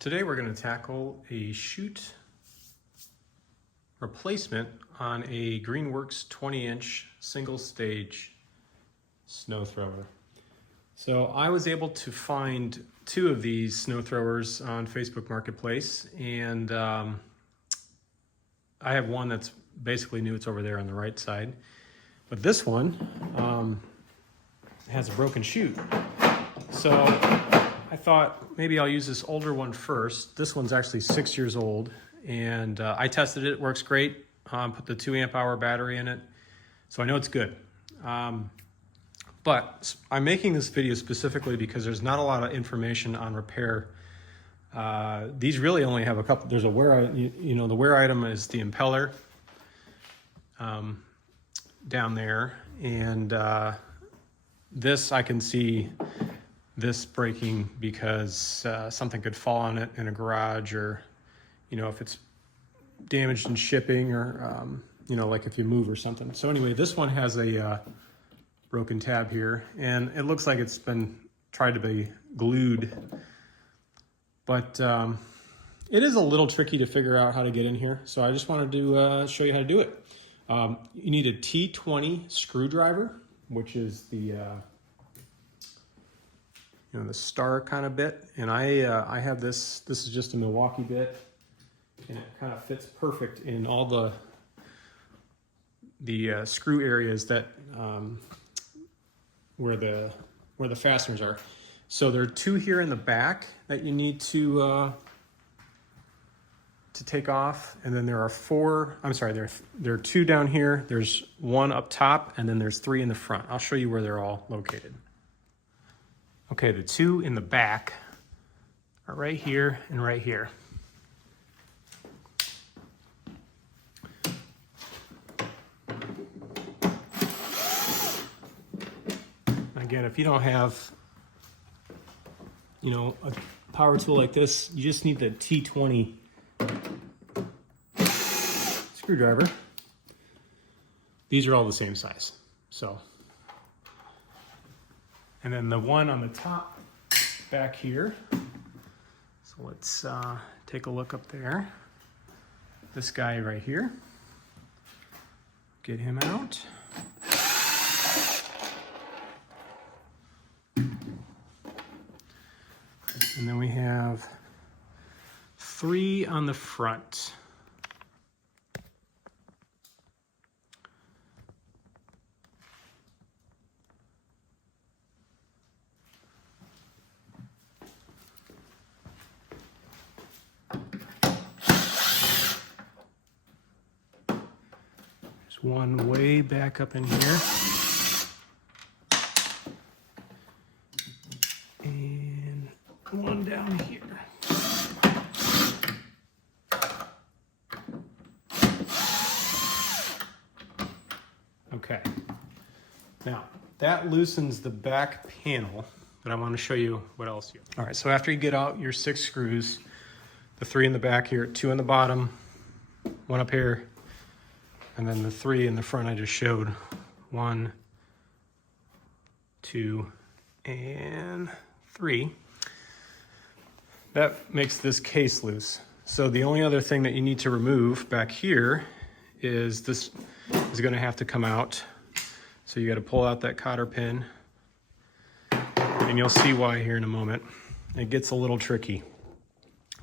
Today we're going to tackle a chute replacement on a Greenworks 20-inch single stage snow thrower. So I was able to find two of these snow throwers on Facebook Marketplace, and I have one that's basically new. It's over there on the right side, but this one has a broken chute. So I thought maybe I'll use this older one first. This one's actually 6 years old, and I tested it. It works great. Put the 2 amp hour battery in it, so I know it's good. But I'm making this video specifically because there's not a lot of information on repair. These really only have a couple. There's a wear, the wear item is the impeller down there, and this I can see this breaking because something could fall on it in a garage, or if it's damaged in shipping, or like if you move or something. So anyway, this one has a broken tab here, and it looks like it's been tried to be glued, but it is a little tricky to figure out how to get in here. So I just wanted to show you how to do it. You need a T20 screwdriver, which is the the star kind of bit, and I have this. This is just a Milwaukee bit, and it kind of fits perfect in all the screw areas that where the fasteners are. So there are two here in the back that you need to take off, and then there are four. I'm sorry, there are two down here. There's one up top, and then there's 3 in the front. I'll show you where they're all located. Okay, the 2 in the back are right here and right here. Again, if you don't have, a power tool like this, you just need the T20 screwdriver. These are all the same size. And then the one on the top back here. So let's take a look up there. This guy right here. Get him out. And then we have 3 on the front. There's one way back up in here. One down here. Okay, now that loosens the back panel, but I want to show you what else you have. All right, so after you get out your 6 screws, the 3 in the back here, 2 in the bottom, 1 up here, and then the 3 in the front I just showed. 1, 2, and 3. That makes this case loose. So the only other thing that you need to remove back here is this is going to have to come out. So you got to pull out that cotter pin, and you'll see why here in a moment. It gets a little tricky.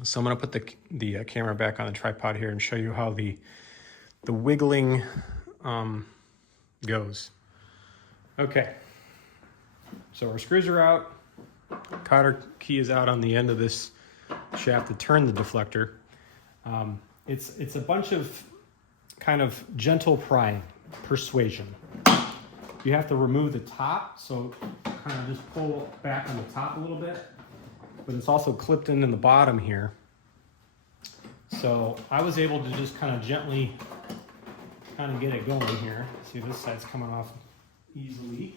So I'm going to put the camera back on the tripod here and show you how the wiggling goes. Okay, so our screws are out. Cotter key is out on the end of this shaft to turn the deflector. It's a bunch of kind of gentle prying, persuasion. You have to remove the top, so kind of just pull back on the top a little bit, but it's also clipped in the bottom here. So I was able to just kind of gently kind of get it going here. See, this side's coming off easily.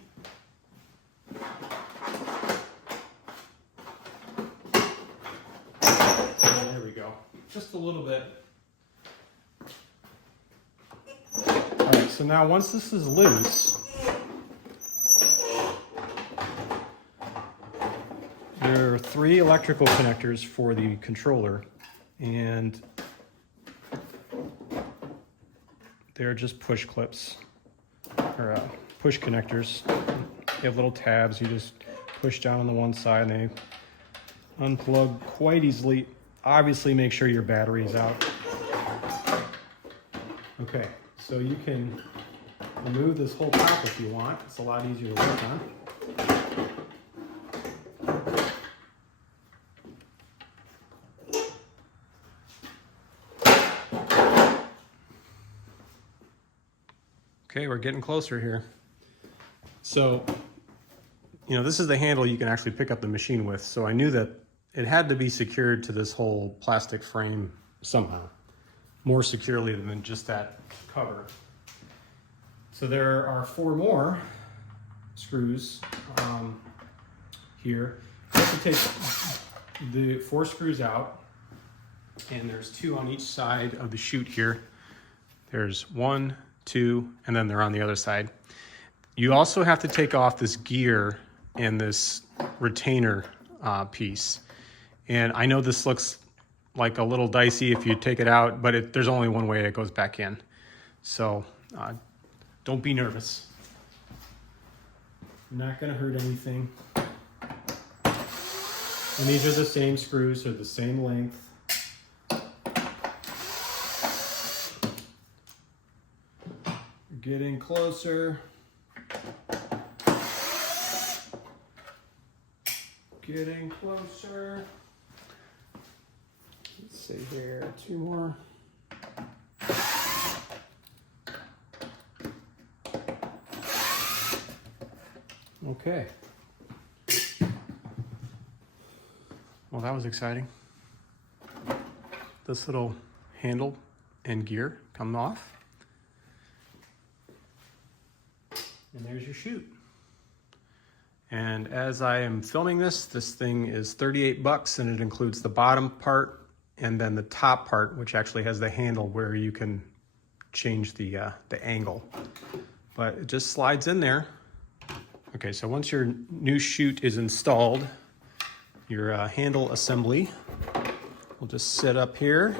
Just a little bit. All right, so now once this is loose, there are 3 electrical connectors for the controller, and they're just push clips, or push connectors. You have little tabs, you just push down on the one side and they unplug quite easily. Obviously make sure your battery is out. Okay, so you can remove this whole top if you want. It's a lot easier to work on. Okay, we're getting closer here. So, you know, this is the handle you can actually pick up the machine with. So I knew that it had to be secured to this whole plastic frame somehow, more securely than just that cover. So there are 4 more screws here. You have to take the 4 screws out, and there's 2 on each side of the chute here. There's 1, 2, and then they're on the other side. You also have to take off this gear and this retainer piece. And I know this looks like a little dicey if you take it out, but there's only one way it goes back in. So don't be nervous. Not gonna hurt anything. And these are the same screws, they're the same length. Getting closer. Getting closer. Let's see here, 2 more. Okay. Well, that was exciting. This little handle and gear come off. And there's your chute. And as I am filming this thing is $38, and it includes the bottom part and then the top part, which actually has the handle where you can change the angle. But it just slides in there. Okay, so once your new chute is installed, your handle assembly will just sit up here.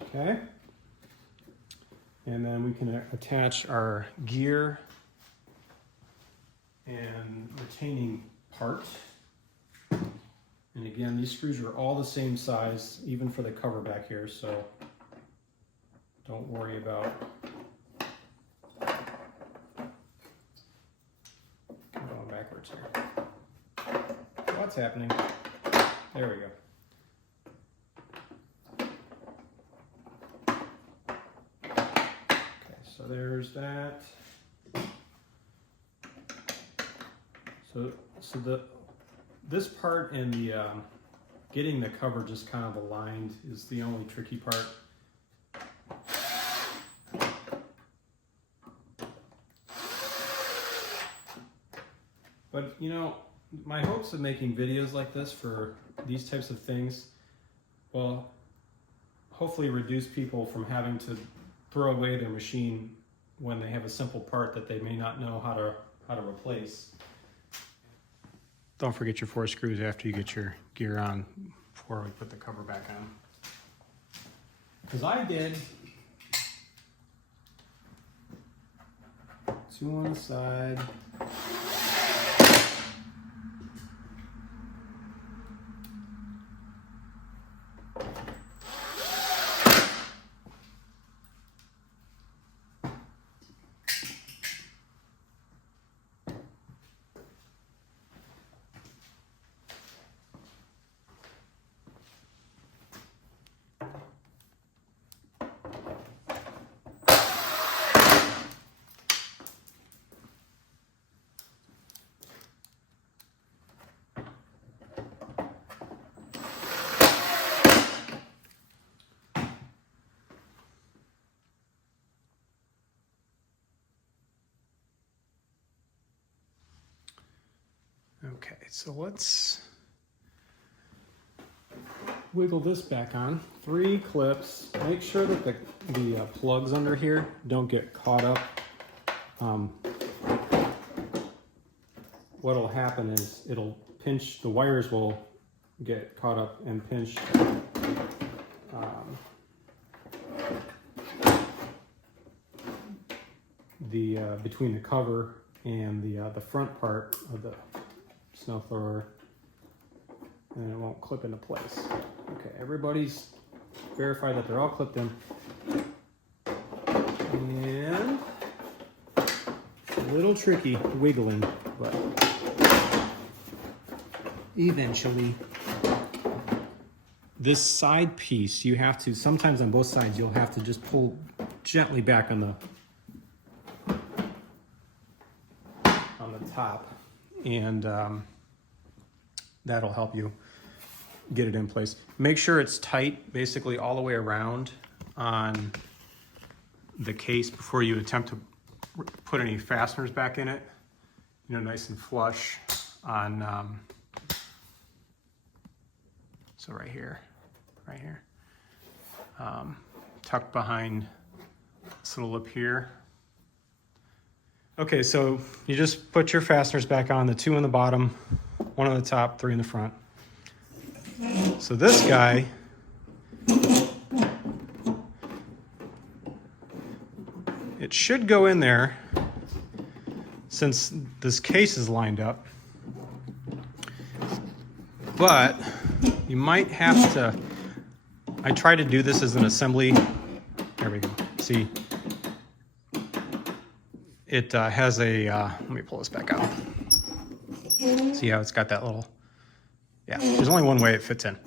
Okay. And then we can attach our gear and retaining part. And again, these screws are all the same size, even for the cover back here, so don't worry about going backwards here. What's happening? There we go. So there's that. So this part and the getting the cover just kind of aligned is the only tricky part. But you know, my hopes of making videos like this for these types of things, well, hopefully reduce people from having to throw away their machine when they have a simple part that they may not know how to replace. Don't forget your 4 screws after you get your gear on before we put the cover back on. Because I did. 2 on the side. Okay, so let's wiggle this back on. 3 clips. Make sure that the plugs under here don't get caught up. what'll happen is it'll pinch, the wires will get caught up and pinched between the cover and the front part of the snow thrower, and it won't clip into place. Okay, everybody's verified that they're all clipped in. And it's a little tricky wiggling, but eventually. This side piece, you have to, sometimes on both sides, you'll have to just pull gently back on the top, and that'll help you get it in place. Make sure it's tight basically all the way around on the case before you attempt to put any fasteners back in it. You know, nice and flush on, so right here, tucked behind this little lip here. Okay, so you just put your fasteners back on, the 2 on the bottom, 1 on the top, 3 in the front. So this guy, it should go in there since this case is lined up, but you might have to, I tried to do this as an assembly. There we go, see. It has a, let me pull this back out. See how it's got that little, yeah, there's only one way it fits in.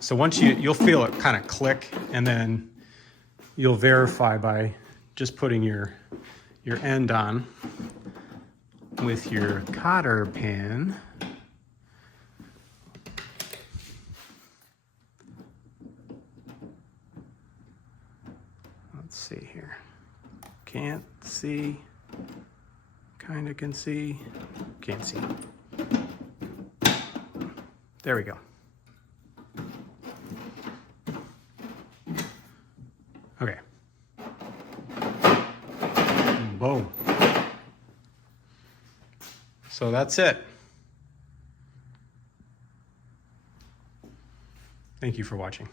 So once you'll feel it kind of click, and then you'll verify by just putting your end on with your cotter pin. Let's see here. Can't see, kind of can see, can't see. There we go. Okay. Boom. So that's it. Thank you for watching.